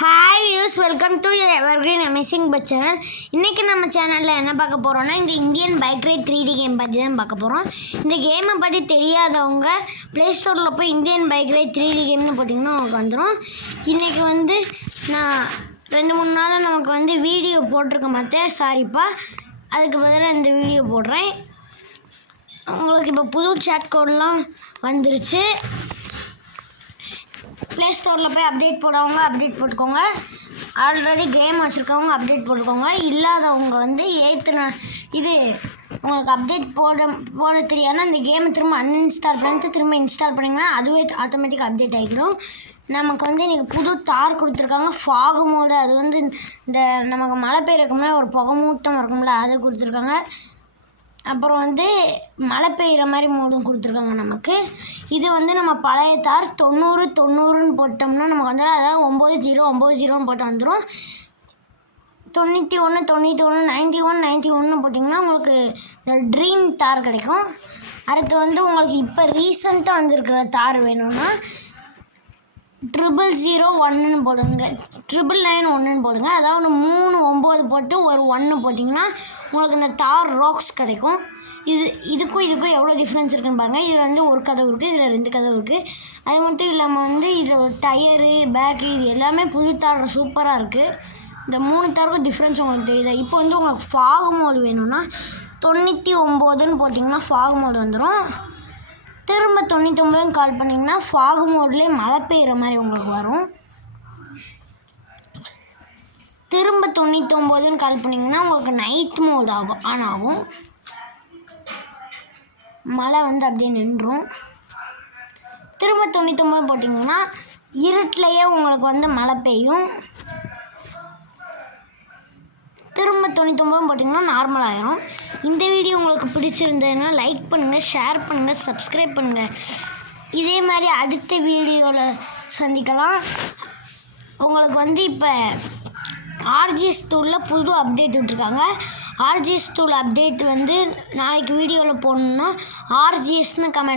Hi views, welcome to evergreen amazing but channel. இன்றைக்கி நம்ம சேனலில் என்ன பார்க்க போகிறோன்னா, இந்த Indian bike ride 3D game பற்றி தான் பார்க்க போகிறோம். இந்த கேமை பற்றி தெரியாதவங்க ப்ளே ஸ்டோரில் போய் இந்தியன் பைக் ரைட் 3D கேம்னு போட்டிங்கன்னா உங்களுக்கு வந்துடும். இன்றைக்கி நான் 2-3 நாளாக நமக்கு வீடியோ போட்டிருக்க மாட்டேன், சாரிப்பா. அதுக்கு பதிலாக இந்த வீடியோ போடுறேன். உங்களுக்கு இப்போ புது சேட் கோடெலாம் வந்துருச்சு. ப்ளே ஸ்டோரில் போய் அப்டேட் போடுறவங்க அப்டேட் போட்டுக்கோங்க. ஆல்ரெடி கேம் வச்சுருக்கவங்க அப்டேட் போட்டுக்கோங்க. இல்லாதவங்க ஏற்றுன இது உங்களுக்கு அப்டேட் போட தெரியாதுன்னா அந்த கேமை திரும்ப அன்இன்ஸ்டால் பண்ணிட்டு திரும்ப இன்ஸ்டால் பண்ணிங்கன்னா அதுவே ஆட்டோமேட்டிக்காக அப்டேட் ஆகிடும். நமக்கு இன்றைக்கி புது தார் கொடுத்துருக்காங்க. ஃபாகு மோடு, அது இந்த நமக்கு மழை பெய்யறதுக்குமே ஒரு புகை மூட்டம் இருக்கும்ல, அதை கொடுத்துருக்காங்க. அப்புறம் மழை பெய்கிற மாதிரி மோடும் கொடுத்துருக்காங்க நமக்கு. இது நம்ம பழைய தார் 90-90ன்னு போட்டோம்னா நமக்கு அதாவது 90-90ன்னு போட்டு வந்துடும். 91-91, 91-91ன்னு போட்டிங்கன்னா உங்களுக்கு இந்த ட்ரீம் தார் கிடைக்கும். அடுத்து உங்களுக்கு இப்போ ரீசெண்டாக வந்திருக்கிற தார் வேணும்னா 000-1ன்னு போடுங்க, 999-1ன்னு போடுங்க. அதாவது 3-9 போட்டு ஒரு 1 போட்டிங்கன்னா உங்களுக்கு இந்த தார் ராக்ஸ் கிடைக்கும். இதுக்கும் எவ்வளோ டிஃப்ரென்ஸ் இருக்குன்னு பாருங்கள். இதில் ஒரு கதவு இருக்குது, இதில் 2 கதவு இருக்குது. அது மட்டும் இல்லாமல் இதில் டயரு, பேக்கு, இது எல்லாமே புது தார் சூப்பராக இருக்குது. இந்த 3 தாருக்கும் டிஃப்ரென்ஸ் உங்களுக்கு தெரியுதா? இப்போ உங்களுக்கு ஃபாகு மோடு வேணும்னா 99ன்னு போட்டிங்கன்னா ஃபாகு மோடு வந்துடும். திரும்ப 99ன்னு கால் பண்ணிங்கன்னா ஃபாகு மோட்லேயே மழை பெய்கிற மாதிரி உங்களுக்கு வரும். திரும்ப 99ன்னு கால் பண்ணிங்கன்னா உங்களுக்கு நைட் மோட் ஆகும். மழை அப்படியே நின்றும். திரும்ப 99 போட்டிங்கன்னா இருட்டிலையே உங்களுக்கு மழை பெய்யும். திரும்ப 99 போட்டிங்கன்னா நார்மல் ஆயிரும். இந்த வீடியோ உங்களுக்கு பிடிச்சிருந்ததுன்னா லைக் பண்ணுங்கள், ஷேர் பண்ணுங்கள், சப்ஸ்கிரைப் பண்ணுங்கள். இதே மாதிரி அடுத்த வீடியோவில் சந்திக்கலாம். உங்களுக்கு இப்போ RGS டூலில் புது அப்டேட் விட்டுருக்காங்க. RGS டூல் அப்டேட் நாளைக்கு வீடியோவில் போடணுன்னா RGSன்னு கமெண்ட்